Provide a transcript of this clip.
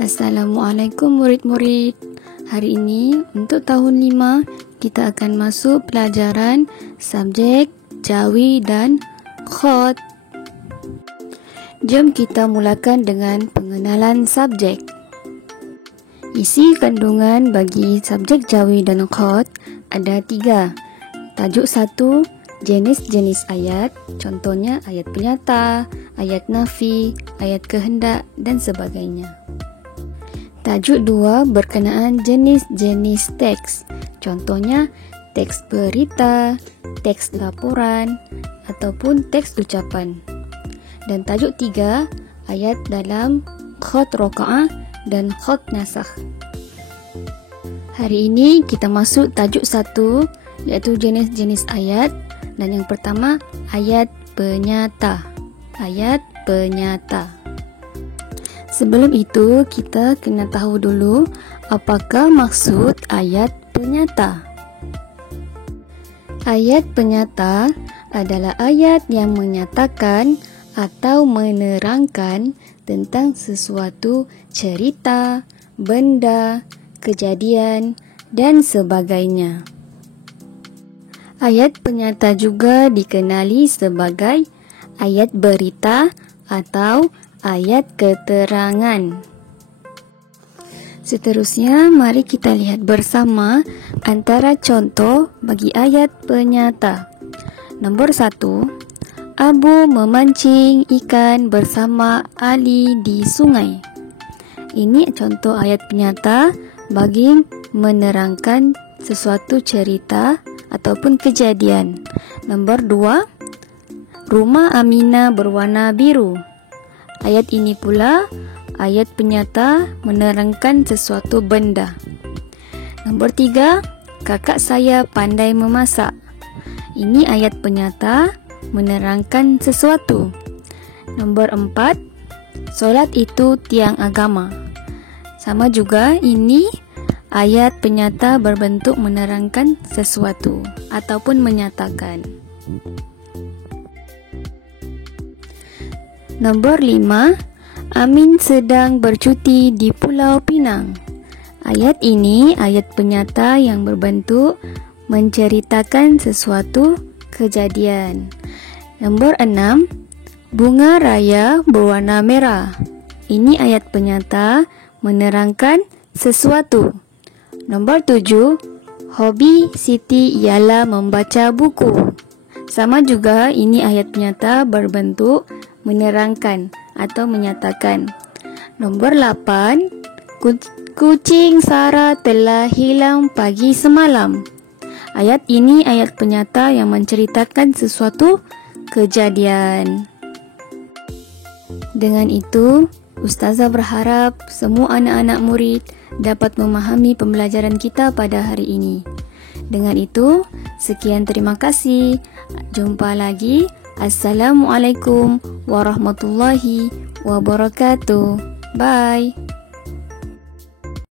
Assalamualaikum murid-murid. Hari ini untuk tahun 5 kita akan masuk pelajaran subjek Jawi dan Khat. Jom kita mulakan dengan pengenalan subjek. Isi kandungan bagi subjek Jawi dan Khat ada 3. Tajuk 1, jenis-jenis ayat, contohnya ayat penyata, ayat nafi, ayat kehendak dan sebagainya. Tajuk 2 berkenaan jenis-jenis teks, contohnya teks berita, teks laporan ataupun teks ucapan. Dan tajuk 3 ayat dalam khat roka'ah dan khat nasakh. Hari ini kita masuk tajuk 1 iaitu jenis-jenis ayat. Dan yang pertama, ayat penyata. Ayat penyata. Sebelum itu, kita kena tahu dulu apakah maksud ayat penyata. Ayat penyata adalah ayat yang menyatakan atau menerangkan tentang sesuatu cerita, benda, kejadian dan sebagainya. Ayat penyata juga dikenali sebagai ayat berita atau ayat keterangan. Seterusnya, mari kita lihat bersama antara contoh bagi ayat penyata. Nombor 1, Abu memancing ikan bersama Ali di sungai. Ini contoh ayat penyata bagi menerangkan sesuatu cerita ataupun kejadian. Nombor 2, rumah Aminah berwarna biru. Ayat ini pula ayat penyata menerangkan sesuatu benda. Nombor 3, kakak saya pandai memasak. Ini ayat penyata menerangkan sesuatu. Nombor 4, solat itu tiang agama. Sama juga, ini ayat penyata berbentuk menerangkan sesuatu ataupun menyatakan. Nombor 5, Amin sedang bercuti di Pulau Pinang. Ayat ini ayat penyata yang berbentuk menceritakan sesuatu kejadian. Nombor 6, bunga raya berwarna merah. Ini ayat penyata menerangkan sesuatu. Nombor 7, hobi Siti ialah membaca buku. Sama juga, ini ayat penyata berbentuk menerangkan atau menyatakan. Nombor 8, kucing Sarah telah hilang pagi semalam. Ayat ini ayat penyata yang menceritakan sesuatu kejadian. Dengan itu, Ustazah berharap semua anak-anak murid dapat memahami pembelajaran kita pada hari ini. Dengan itu, sekian, terima kasih. Jumpa lagi. Assalamualaikum warahmatullahi wabarakatuh. Bye.